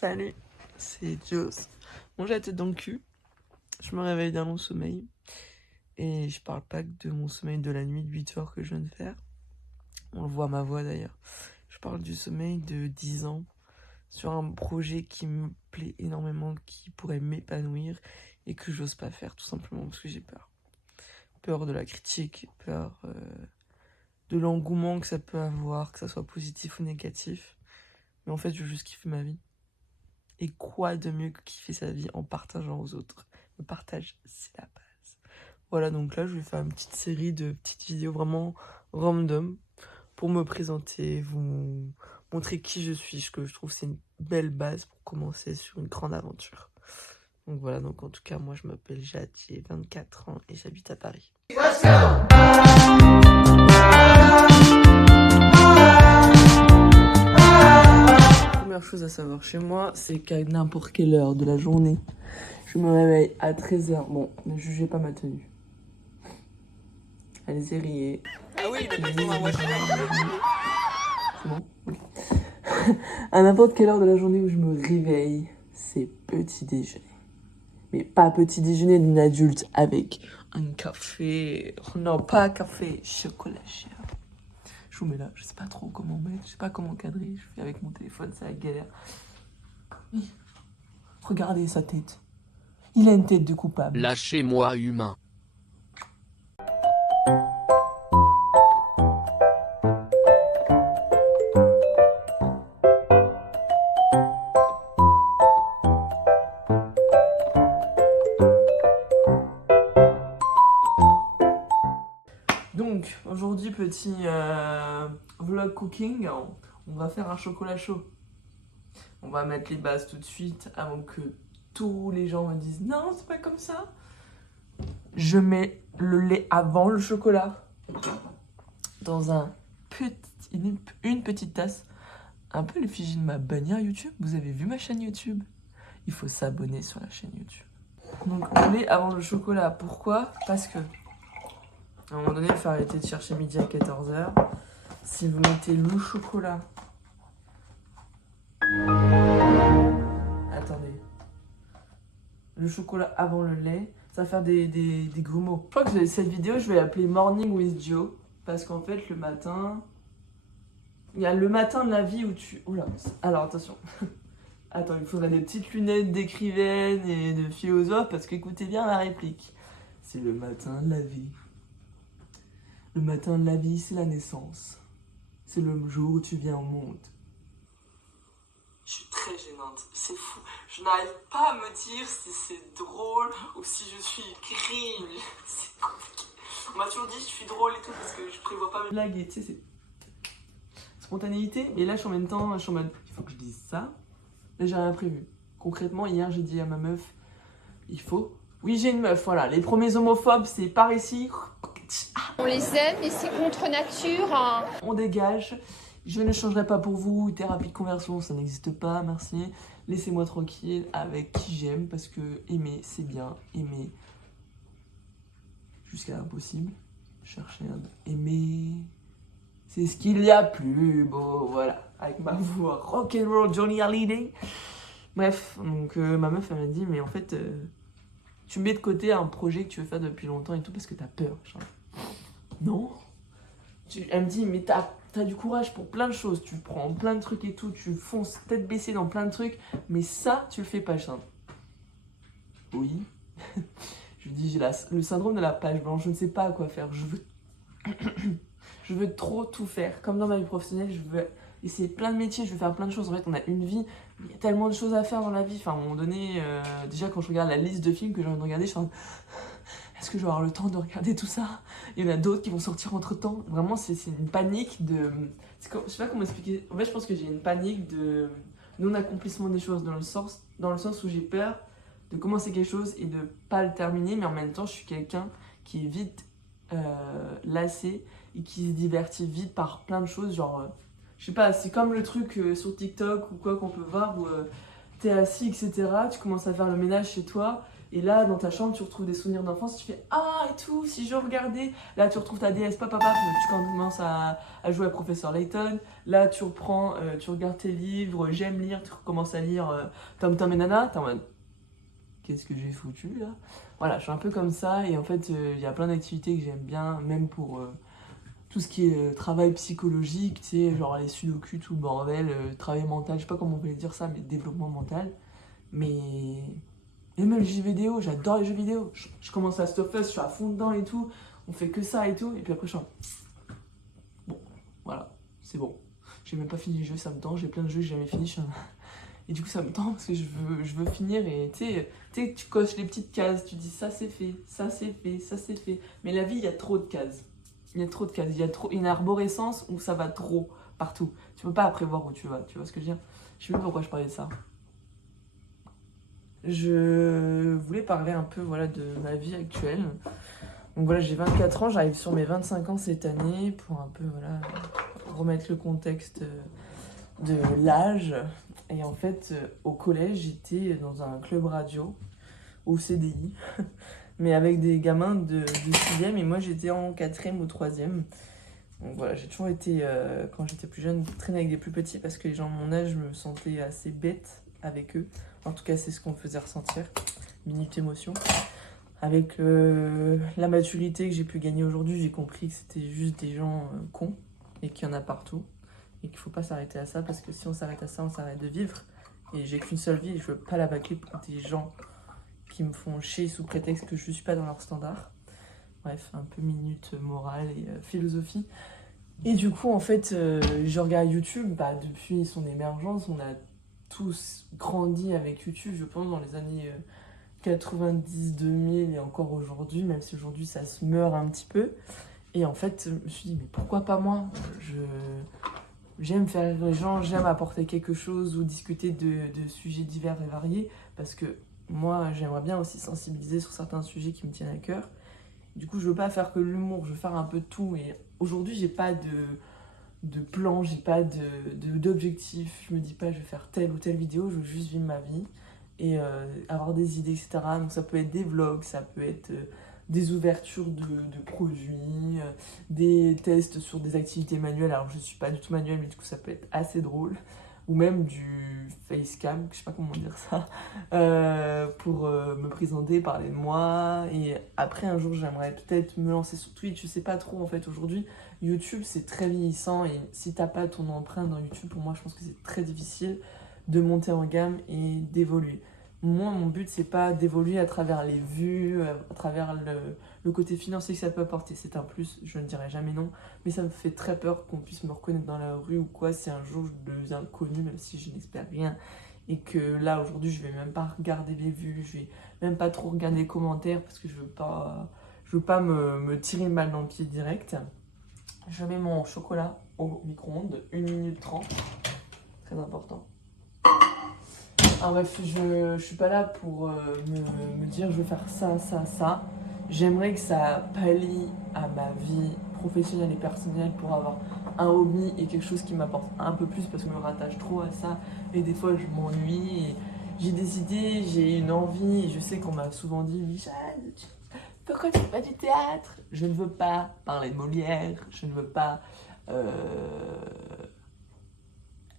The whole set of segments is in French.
Salut, c'est Joss. Bon, j'ai la tête dans le cul. Je me réveille d'un long sommeil. Et je parle pas que de mon sommeil de la nuit de 8 heures que je viens de faire. On le voit à ma voix d'ailleurs. Je parle du sommeil de 10 ans sur un projet qui me plaît énormément, qui pourrait m'épanouir et que j'ose pas faire tout simplement parce que j'ai peur. Peur de la critique, peur de l'engouement que ça peut avoir, que ça soit positif ou négatif. Mais en fait, je veux juste kiffer ma vie. Et quoi de mieux que kiffer sa vie en partageant aux autres? Le partage, c'est la base. Voilà, donc là, je vais faire une petite série de petites vidéos vraiment random pour me présenter, vous montrer qui je suis, ce que je trouve c'est une belle base pour commencer sur une grande aventure. Donc voilà, donc en tout cas, moi, je m'appelle Jade, j'ai 24 ans et j'habite à Paris. Let's go! Première chose à savoir chez moi, c'est qu'à n'importe quelle heure de la journée, je me réveille à 13h. Bon, ne jugez pas ma tenue. Allez-y, riez. Ah oui, il est dans ma voiture. C'est bon, okay. À n'importe quelle heure de la journée où je me réveille, c'est petit déjeuner. Mais pas petit déjeuner d'une adulte avec un café. Non, pas un café, chocolat chaud. Je vous mets là, je sais pas trop comment mettre, je sais pas comment cadrer, je fais avec mon téléphone, c'est la galère. Oui. Regardez sa tête. Il a une tête de coupable. Lâchez-moi, humain. Donc, aujourd'hui, petit vlog cooking, on va faire un chocolat chaud. On va mettre les bases tout de suite avant que tous les gens me disent non, c'est pas comme ça. Je mets le lait avant le chocolat dans une petite tasse. Un peu l'effigie de ma bannière YouTube. Vous avez vu ma chaîne YouTube? Il faut s'abonner sur la chaîne YouTube. Donc, le lait avant le chocolat. Pourquoi? Parce que à un moment donné, il faut arrêter de chercher midi à 14h. Si vous mettez le chocolat... Attendez. Le chocolat avant le lait, ça va faire des grumeaux. Je crois que cette vidéo, je vais l'appeler Morning with Joe. Parce qu'en fait, le matin... Il y a le matin de la vie où tu... Oula. Alors, attention. Attends, il faudrait des petites lunettes d'écrivaine et de philosophe. Parce qu'écoutez bien la réplique. C'est le matin de la vie. Le matin de la vie, c'est la naissance. C'est le jour où tu viens au monde. Je suis très gênante, c'est fou. Je n'arrive pas à me dire si c'est drôle ou si je suis cringe. C'est compliqué. On m'a toujours dit que je suis drôle et tout parce que je prévois pas mes blagues et tu sais, c'est spontanéité. Et là, je suis en même temps, je suis en mode, il faut que je dise ça. Là, j'ai rien prévu. Concrètement, hier, j'ai dit à ma meuf, il faut... Oui, j'ai une meuf, voilà. Les premiers homophobes, c'est par ici. On les aime, mais c'est contre nature. Hein. On dégage. Je ne changerai pas pour vous. Thérapie de conversion, ça n'existe pas. Merci. Laissez-moi tranquille avec qui j'aime. Parce que aimer, c'est bien. Aimer jusqu'à l'impossible. Chercher un... Aimer, c'est ce qu'il y a plus beau. Voilà. Avec ma voix rock'n'roll Johnny Hallyday. Bref, donc ma meuf, elle m'a dit, mais en fait... tu mets de côté un projet que tu veux faire depuis longtemps et tout parce que t'as peur. Genre. Non. Elle me dit, mais t'as du courage pour plein de choses. Tu prends plein de trucs et tout. Tu fonces tête baissée dans plein de trucs. Mais ça, tu le fais pas, Charles. Oui. Je lui dis, j'ai le syndrome de la page blanche. Je ne sais pas à quoi faire. Je veux trop tout faire. Comme dans ma vie professionnelle, je veux essayer plein de métiers. Je veux faire plein de choses. En fait, on a une vie. Il y a tellement de choses à faire dans la vie. Enfin, à un moment donné, déjà quand je regarde la liste de films que j'ai envie de regarder, je suis en... Est-ce que je vais avoir le temps de regarder tout ça? Il y en a d'autres qui vont sortir entre temps. Vraiment, c'est une panique de... Je sais pas comment expliquer. En fait, je pense que j'ai une panique de non-accomplissement des choses dans le sens où j'ai peur de commencer quelque chose et de pas le terminer. Mais en même temps, je suis quelqu'un qui est vite lassé et qui se divertit vite par plein de choses. Genre, je sais pas, c'est comme le truc sur TikTok ou quoi qu'on peut voir où t'es assis, etc. Tu commences à faire le ménage chez toi. Et là, dans ta chambre, tu retrouves des souvenirs d'enfance, tu fais ah et tout, si je regardais. Là, tu retrouves ta DS, papa, tu commences à jouer à Professeur Layton. Là, tu reprends, tu regardes tes livres, j'aime lire, tu recommences à lire Tom Tom et Nana. T'es en mode qu'est-ce que j'ai foutu là? Voilà, je suis un peu comme ça. Et en fait, il y a plein d'activités que j'aime bien, même pour tout ce qui est travail psychologique, tu sais, genre les sudoku, tout le bordel, travail mental, je sais pas comment on peut dire ça, mais développement mental. Mais. Et même les jeux vidéo, j'adore les jeux vidéo. Je commence à Last of Us, je suis à fond dedans et tout. On fait que ça et tout. Et puis après, je suis en... Bon, voilà, c'est bon. J'ai même pas fini les jeux, ça me tend. J'ai plein de jeux que j'ai jamais fini. Et du coup, ça me tend parce que je veux finir. Et tu sais, tu coches les petites cases. Tu dis ça c'est fait, ça c'est fait, ça c'est fait. Mais la vie, il y a trop de cases. Il y a trop de cases. Il y a une arborescence où ça va trop partout. Tu peux pas prévoir où tu vas. Tu vois ce que je veux dire? Je sais plus pourquoi je parlais de ça. Je voulais parler un peu voilà, de ma vie actuelle. Donc voilà, j'ai 24 ans, j'arrive sur mes 25 ans cette année pour un peu voilà, remettre le contexte de l'âge. Et en fait, au collège, j'étais dans un club radio, au CDI, mais avec des gamins de 6e et moi j'étais en 4e ou 3e. Donc voilà, j'ai toujours été, quand j'étais plus jeune, traîner avec des plus petits parce que les gens de mon âge, je me sentais assez bête avec eux. En tout cas, c'est ce qu'on me faisait ressentir. Minute émotion. Avec la maturité que j'ai pu gagner aujourd'hui, j'ai compris que c'était juste des gens cons et qu'il y en a partout. Et qu'il faut pas s'arrêter à ça parce que si on s'arrête à ça, on s'arrête de vivre. Et j'ai qu'une seule vie et je veux pas la bâcler pour des gens qui me font chier sous prétexte que je suis pas dans leur standard. Bref, un peu minute morale et philosophie. Et du coup, en fait, je regarde YouTube, depuis son émergence, on a tous grandi avec YouTube, je pense, dans les années 90, 2000 et encore aujourd'hui, même si aujourd'hui ça se meurt un petit peu. Et en fait, je me suis dit, mais pourquoi pas moi? J'aime faire rire les gens, j'aime apporter quelque chose ou discuter de sujets divers et variés, parce que moi, j'aimerais bien aussi sensibiliser sur certains sujets qui me tiennent à cœur. Du coup, je veux pas faire que l'humour, je veux faire un peu de tout. Et aujourd'hui, j'ai pas de plan, j'ai pas d'objectif. Je me dis pas, je vais faire telle ou telle vidéo, je veux juste vivre ma vie et avoir des idées, etc. Donc, ça peut être des vlogs, ça peut être des ouvertures de produits, des tests sur des activités manuelles. Alors, je suis pas du tout manuelle, mais du coup, ça peut être assez drôle. Ou même du facecam, je sais pas comment dire ça, pour me présenter, parler de moi. Et après, un jour, j'aimerais peut-être me lancer sur Twitch, je sais pas trop en fait. Aujourd'hui, YouTube, c'est très vieillissant et si t'as pas ton empreinte dans YouTube, pour moi, je pense que c'est très difficile de monter en gamme et d'évoluer. Moi, mon but, c'est pas d'évoluer à travers les vues, à travers le côté financier que ça peut apporter. C'est un plus, je ne dirais jamais non, mais ça me fait très peur qu'on puisse me reconnaître dans la rue ou quoi si un jour je deviens connu, même si je n'espère rien. Et que là, aujourd'hui, je vais même pas regarder les vues, je vais même pas trop regarder les commentaires parce que je veux pas me tirer une balle dans le pied direct. Je mets mon chocolat au micro-ondes, 1 minute 30, très important. Ah bref, je suis pas là pour me dire je veux faire ça. J'aimerais que ça pallie à ma vie professionnelle et personnelle pour avoir un hobby et quelque chose qui m'apporte un peu plus parce que je me rattache trop à ça et des fois je m'ennuie et j'ai des idées, j'ai une envie et je sais qu'on m'a souvent dit Michel, pourquoi tu fais pas du théâtre? Je ne veux pas parler de Molière, je ne veux pas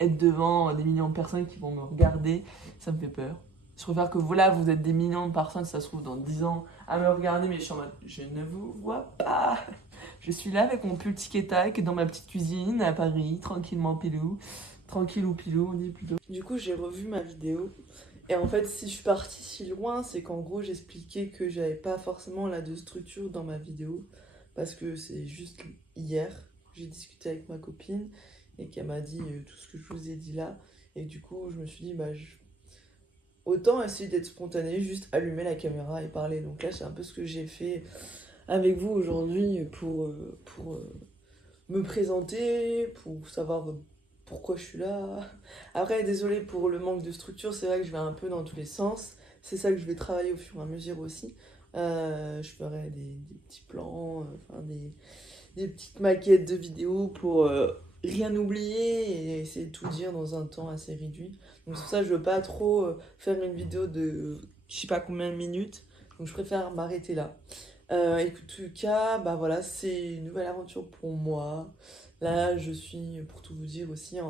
être devant des millions de personnes qui vont me regarder, ça me fait peur. Je préfère que voilà, vous êtes des millions de personnes, ça se trouve dans 10 ans, à me regarder, mais je suis en mode, je ne vous vois pas. Je suis là avec mon pull tic et tac dans ma petite cuisine à Paris, tranquillement pilou. Tranquillou pilou, on dit plutôt. Du coup, j'ai revu ma vidéo. Et en fait, si je suis partie si loin, c'est qu'en gros, j'expliquais que j'avais pas forcément là de structure dans ma vidéo. Parce que c'est juste hier, j'ai discuté avec ma copine et qu'elle m'a dit tout ce que je vous ai dit là. Et du coup, je me suis dit, autant essayer d'être spontanée, juste allumer la caméra et parler. Donc là, c'est un peu ce que j'ai fait avec vous aujourd'hui pour me présenter, pour savoir pourquoi je suis là. Après, désolé pour le manque de structure, c'est vrai que je vais un peu dans tous les sens. C'est ça que je vais travailler au fur et à mesure aussi. Je ferai des petits plans, des petites maquettes de vidéos pour rien oublier et essayer de tout dire dans un temps assez réduit. Donc c'est pour ça que je veux pas trop faire une vidéo de je sais pas combien de minutes, donc je préfère m'arrêter là. Écoute, en tout cas, bah voilà, c'est une nouvelle aventure pour moi. Là, je suis, pour tout vous dire aussi,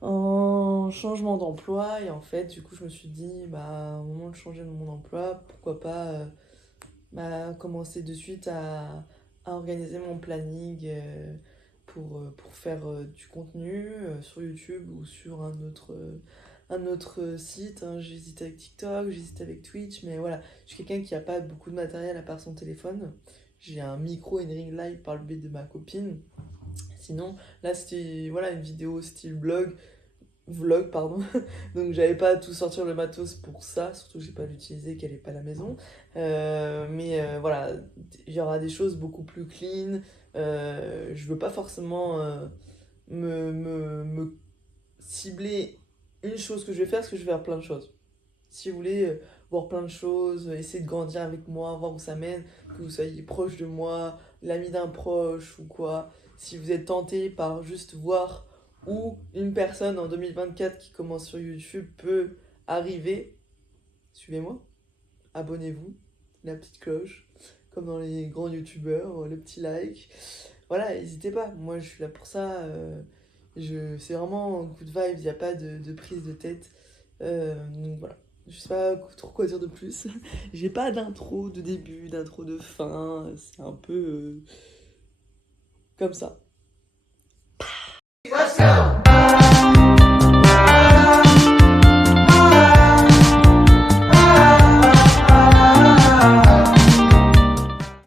en changement d'emploi. Et en fait, du coup, je me suis dit, bah, au moment de changer de mon emploi, pourquoi pas bah, commencer de suite à organiser mon planning pour faire du contenu sur YouTube ou sur un autre site. Hein. J'hésite avec TikTok, j'hésite avec Twitch, mais voilà, je suis quelqu'un qui n'a pas beaucoup de matériel à part son téléphone. J'ai un micro et une ring light par le biais de ma copine. Sinon, là, c'était voilà, une vidéo style vlog, pardon. Donc, j'avais pas à tout sortir le matos pour ça, surtout que j'ai pas l'utiliser, qu'elle est pas à la maison. Mais voilà, il y aura des choses beaucoup plus clean. Je veux pas forcément me cibler une chose que je vais faire, parce que je vais faire plein de choses. Si vous voulez voir plein de choses, essayer de grandir avec moi, voir où ça mène, que vous soyez proche de moi, l'ami d'un proche ou quoi, si vous êtes tenté par juste voir où une personne en 2024 qui commence sur YouTube peut arriver, suivez-moi, abonnez-vous, la petite cloche, comme dans les grands youtubeurs, le petit like. Voilà, n'hésitez pas, moi je suis là pour ça. C'est vraiment good vibes, il n'y a pas de prise de tête. Donc voilà. Je sais pas trop quoi dire de plus. J'ai pas d'intro de début, d'intro de fin. C'est un peu comme ça.